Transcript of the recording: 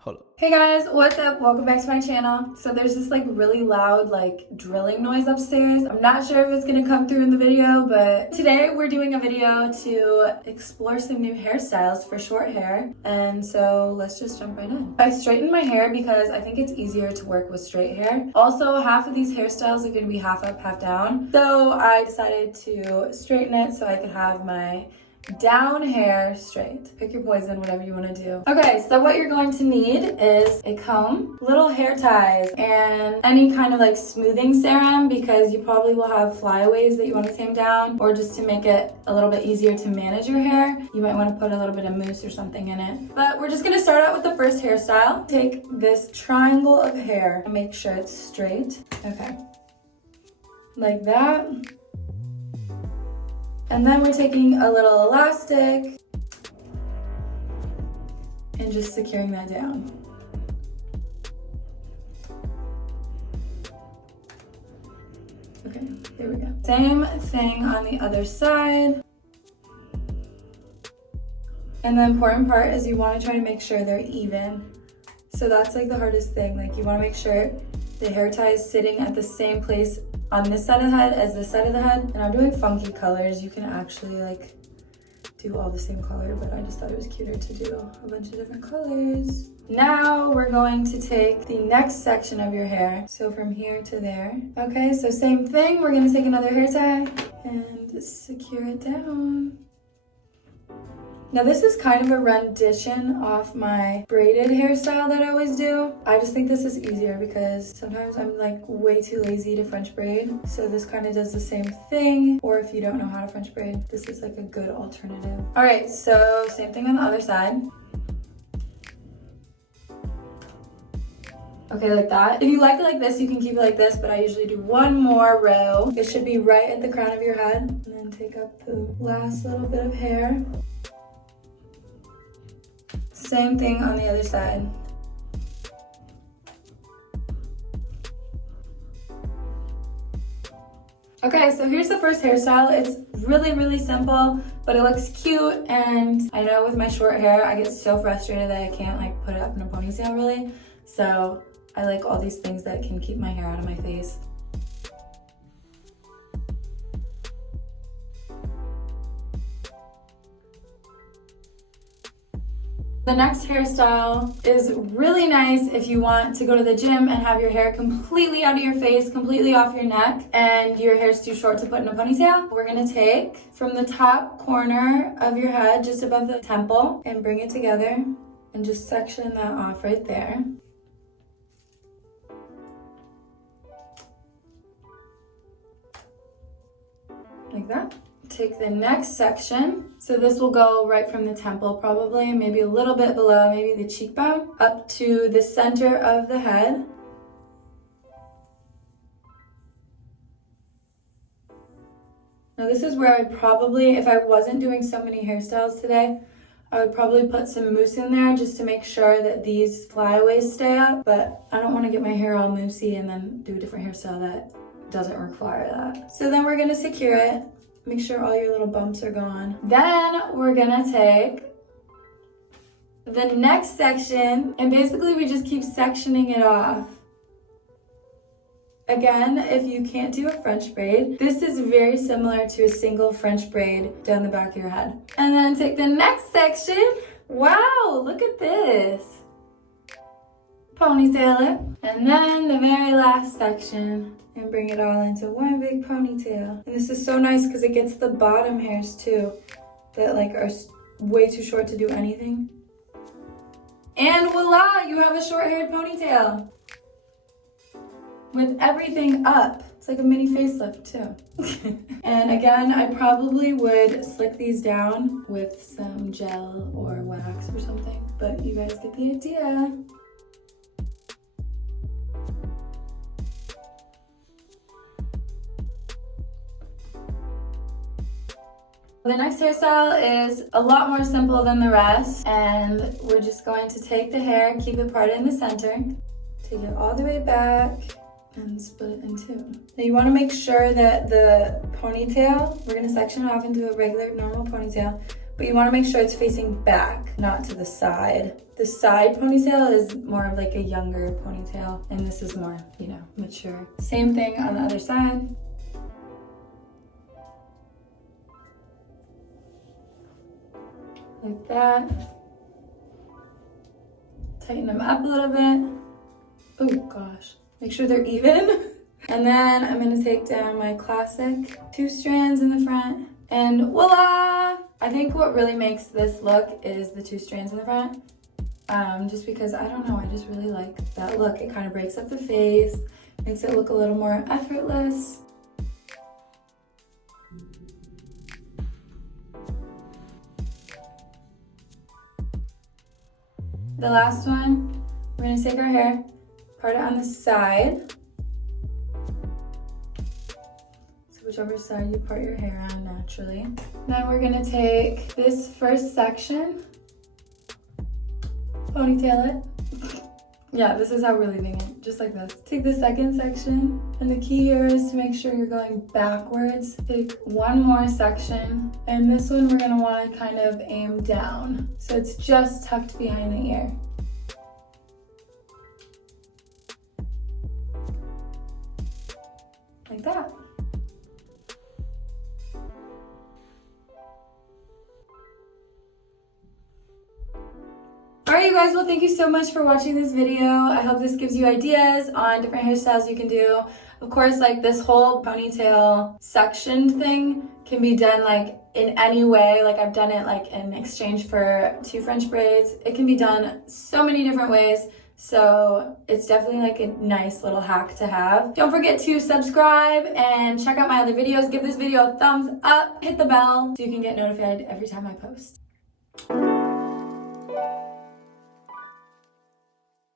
Hold up. Hey guys, what's up? Welcome back to my channel. So there's this like really loud like drilling noise upstairs. I'm not sure if it's gonna come through in the video, but today we're doing a video to explore some new hairstyles for short hair. And so let's just jump right in. I straightened my hair because I think it's easier to work with straight hair. Also, half of these hairstyles are gonna be half up, half down. So I decided to straighten it so I could have my down hair straight. Pick your poison, whatever you want to do. Okay, so what you're going to need is a comb, little hair ties, and any kind of like smoothing serum because you probably will have flyaways that you want to tame down, or just to make it a little bit easier to manage your hair, you might want to put a little bit of mousse or something in it. But we're just going to start out with the first hairstyle. Take this triangle of hair and make sure it's straight. Okay. Like that. And then we're taking a little elastic and just securing that down. Okay, here we go. Same thing on the other side. And the important part is you want to try to make sure they're even. So that's like the hardest thing. Like you want to make sure the hair tie is sitting at the same place on this side of the head as this side of the head. And I'm doing funky colors. You can actually like do all the same color, but I just thought it was cuter to do a bunch of different colors. Now we're going to take the next section of your hair. So from here to there. Okay, so same thing. We're gonna take another hair tie and secure it down. Now this is kind of a rendition off my braided hairstyle that I always do. I just think this is easier because sometimes I'm like way too lazy to French braid. So this kind of does the same thing. Or if you don't know how to French braid, this is like a good alternative. All right, so same thing on the other side. Okay, like that. If you like it like this, you can keep it like this, but I usually do one more row. It should be right at the crown of your head. And then take up the last little bit of hair. Same thing on the other side. Okay, so here's the first hairstyle. It's really simple, but it looks cute. And I know with my short hair, I get so frustrated that I can't like put it up in a ponytail really. So I like all these things that can keep my hair out of my face. The next hairstyle is really nice if you want to go to the gym and have your hair completely out of your face, completely off your neck, and your hair's too short to put in a ponytail. We're gonna take from the top corner of your head, just above the temple, and bring it together and just section that off right there. Like that. Take the next section. So this will go right from the temple probably, maybe a little bit below, maybe the cheekbone, up to the center of the head. Now this is where I'd probably, if I wasn't doing so many hairstyles today, I would probably put some mousse in there just to make sure that these flyaways stay up, but I don't want to get my hair all moussey and then do a different hairstyle that doesn't require that. So then we're gonna secure it. Make sure all your little bumps are gone. Then we're gonna take the next section and basically we just keep sectioning it off. Again, if you can't do a French braid, this is very similar to a single French braid down the back of your head. And then take the next section. Wow, look at this. Ponytail it. And then the very last section. And bring it all into one big ponytail. And this is so nice because it gets the bottom hairs too that like are way too short to do anything. And voila, you have a short-haired ponytail with everything up. It's like a mini facelift too. And again, I probably would slick these down with some gel or wax or something, but you guys get the idea. The next hairstyle is a lot more simple than the rest, and we're just going to take the hair, keep it parted in the center, take it all the way back, and split it in two. Now you want to make sure that the ponytail, we're going to section it off into a regular normal ponytail, but you want to make sure it's facing back, not to the side. The side ponytail is more of like a younger ponytail, and this is more, you know, mature. Same thing on the other side. Like that. Tighten them up a little bit. Oh gosh, make sure they're even. And then I'm gonna take down my classic 2 strands in the front, and voila! I think what really makes this look is the 2 strands in the front. Just because, I don't know, I just really like that look. It kind of breaks up the face, makes it look a little more effortless. The last one, we're gonna take our hair, part it on the side. So whichever side you part your hair on naturally. Then we're gonna take this first section, ponytail it. Yeah, this is how we're leaving it, just like this. Take the second section, and the key here is to make sure you're going backwards. Take one more section, and this one we're gonna wanna kind of aim down. So it's just tucked behind the ear. Like that. Alright you guys, well thank you so much for watching this video. I hope this gives you ideas on different hairstyles you can do. Of course, like this whole ponytail section thing can be done like in any way. Like I've done it like in exchange for 2 French braids. It can be done so many different ways. So it's definitely like a nice little hack to have. Don't forget to subscribe and check out my other videos. Give this video a thumbs up, hit the bell so you can get notified every time I post.